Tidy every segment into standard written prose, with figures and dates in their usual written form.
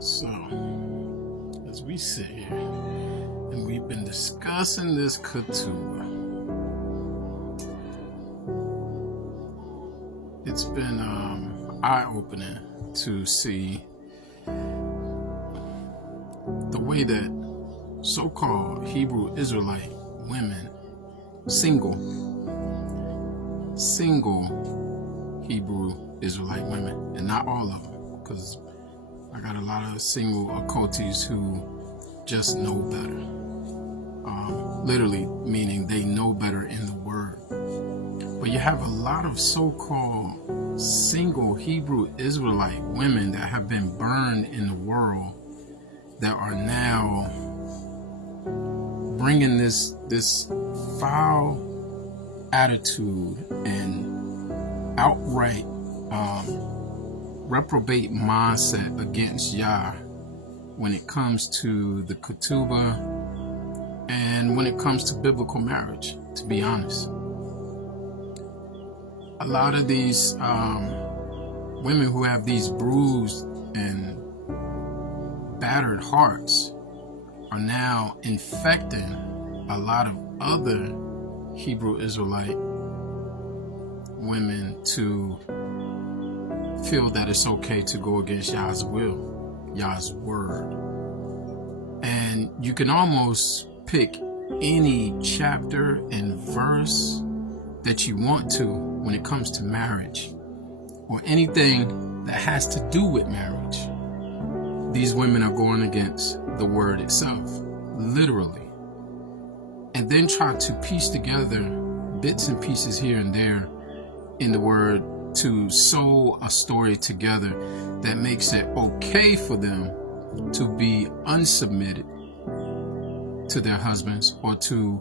So, as we sit here, and we've been discussing this Katuba, it's been eye-opening to see the way that so-called Hebrew Israelite women, single Hebrew Israelite women, and not all of them, because I got a lot of single occulties who just know better. Literally meaning they know better in the word. But you have a lot of so-called single Hebrew Israelite women that have been burned in the world that are now bringing this foul attitude and outright reprobate mindset against Yah when it comes to the Katuba and when it comes to biblical marriage, to be honest. A lot of these women who have these bruised and battered hearts are now infecting a lot of other Hebrew Israelite women to feel that it's okay to go against Yah's will, Yah's word. And you can almost pick any chapter and verse that you want to when it comes to marriage or anything that has to do with marriage. These women are going against the word itself, literally, and then try to piece together bits and pieces here and there in the word to sew a story together that makes it okay for them to be unsubmitted to their husbands or to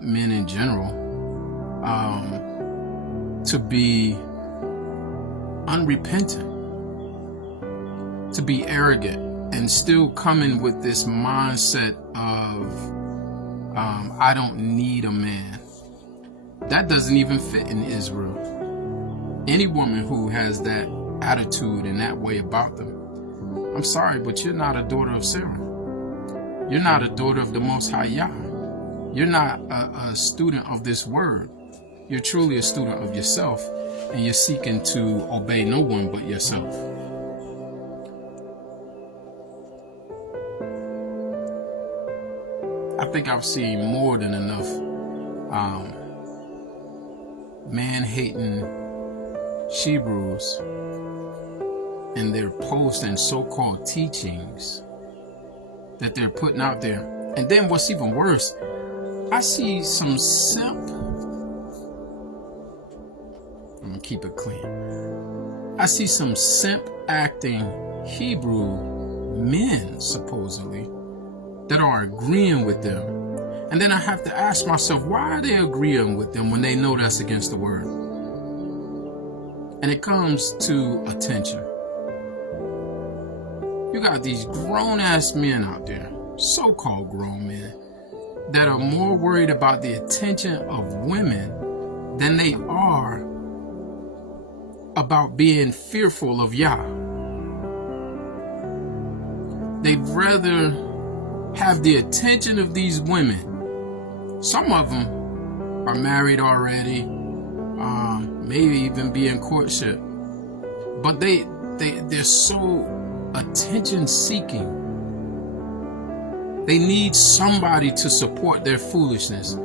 men in general, to be unrepentant, to be arrogant, and still coming with this mindset of I don't need a man. That doesn't even fit in Israel. Any woman who has that attitude and that way about them, I'm sorry, but you're not a daughter of Sarah. You're not a daughter of the Most High Yah. You're not a student of this word. You're truly a student of yourself, and you're seeking to obey no one but yourself. I think I've seen more than enough man-hating Hebrews and their posts and so-called teachings that they're putting out there. And then what's even worse, I see some simp, I'm gonna keep it clean, I see some simp acting Hebrew men supposedly that are agreeing with them. And then I have to ask myself, why are they agreeing with them when they know that's against the word? And it comes to attention. You got these grown-ass men out there, so-called grown men, that are more worried about the attention of women than they are about being fearful of Yah. They'd rather have the attention of these women. Some of them are married already, maybe even be in courtship, but they're so attention seeking. They need somebody to support their foolishness.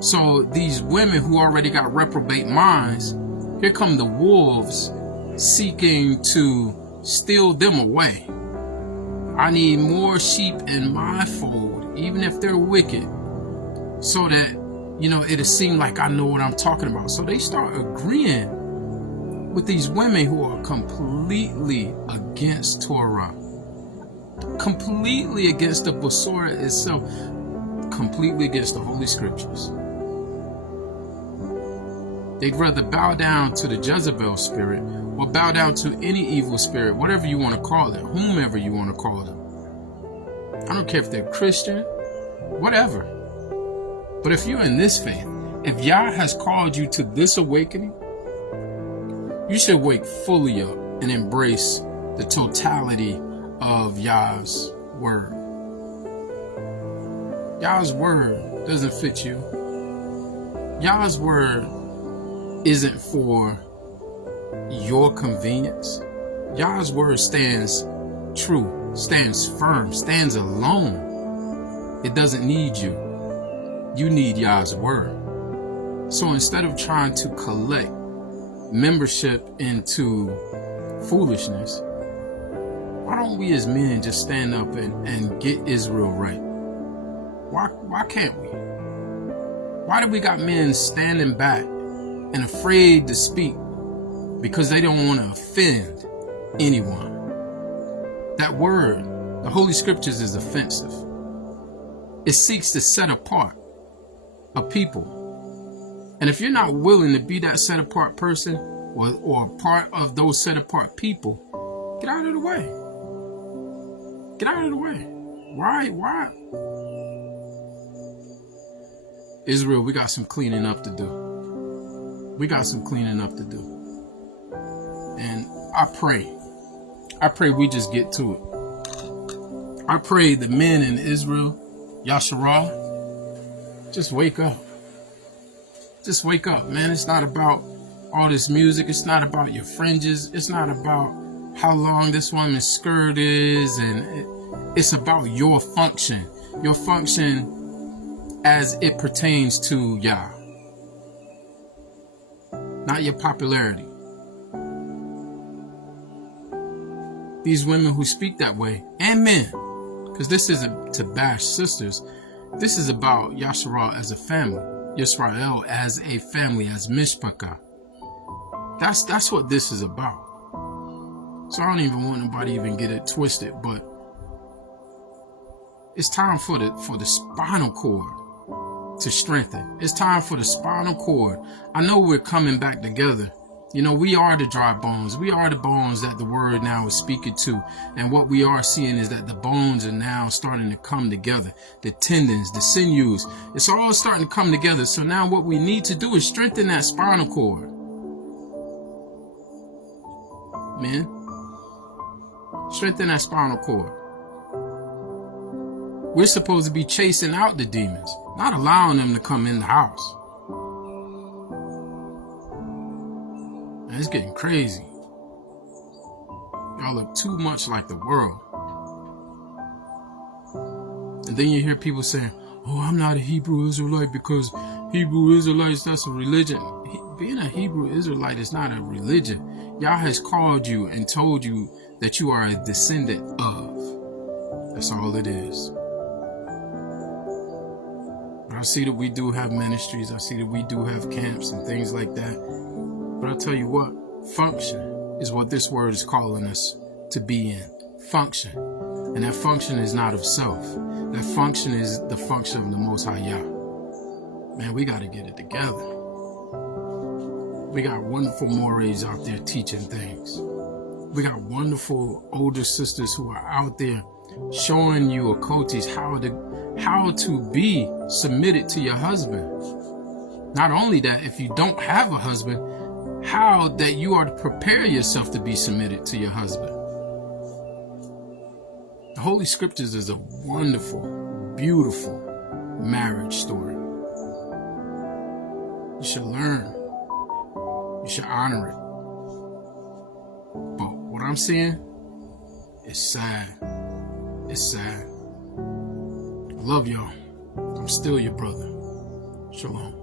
So these women who already got reprobate minds, here come the wolves seeking to steal them away. I need more sheep in my fold, even if they're wicked, so that, it'll seem like I know what I'm talking about. So they start agreeing with these women who are completely against Torah, completely against the Besorah itself, completely against the Holy Scriptures. They'd rather bow down to the Jezebel spirit or bow down to any evil spirit, whatever you want to call it, whomever you want to call them. I don't care if they're Christian, whatever. But if you're in this faith, if Yah has called you to this awakening, you should wake fully up and embrace the totality of Yah's word. Yah's word doesn't fit you. Yah's word isn't for your convenience. Yah's word stands true, stands firm, stands alone. It doesn't need you. You need Yah's word. So instead of trying to collect membership into foolishness, why don't we as men just stand up and get Israel right? Why can't we? Why do we got men standing back and afraid to speak because they don't want to offend anyone? That word, the Holy Scriptures, is offensive. It seeks to set apart a people. And if you're not willing to be that set apart person or part of those set apart people, get out of the way. Get out of the way. Why? Israel, we got some cleaning up to do. We got some cleaning up to do. And I pray we just get to it. I pray the men in Israel, Yasharah, just wake up. Just wake up, man. It's not about all this music. It's not about your fringes. It's not about how long this woman's skirt is. And it's about your function. Your function as it pertains to Yah. Not your popularity. These women who speak that way, and men, because this isn't to bash sisters. This is about Yasharah as a family. Yisrael as a family, as mishpachah. That's what this is about. So I don't even want nobody even get it twisted, but it's time for the spinal cord to strengthen. It's time for the spinal cord. I know we're coming back together. You know, we are the dry bones. We are the bones that the word now is speaking to. And what we are seeing is that the bones are now starting to come together. The tendons, the sinews, it's all starting to come together. So now what we need to do is strengthen that spinal cord. Man, strengthen that spinal cord. We're supposed to be chasing out the demons, not allowing them to come in the house. It's getting crazy. Y'all look too much like the world. And then you hear people saying, oh, I'm not a Hebrew Israelite because Hebrew Israelites, that's a religion. Being a Hebrew Israelite is not a religion. Yah has called you and told you that you are a descendant of. That's all it is. But I see that we do have ministries. I see that we do have camps and things like that. But I'll tell you what, function is what this word is calling us to be in. Function. And that function is not of self. That function is the function of the Most High Yah. Man, we got to get it together. We got wonderful mores out there teaching things. We got wonderful older sisters who are out there showing you, Okotis, how to be submitted to your husband. Not only that, if you don't have a husband, how that you are to prepare yourself to be submitted to your husband. The Holy Scriptures is a wonderful, beautiful marriage story. You should learn. You should honor it. But what I'm seeing is sad. It's sad. I love y'all. I'm still your brother. Shalom.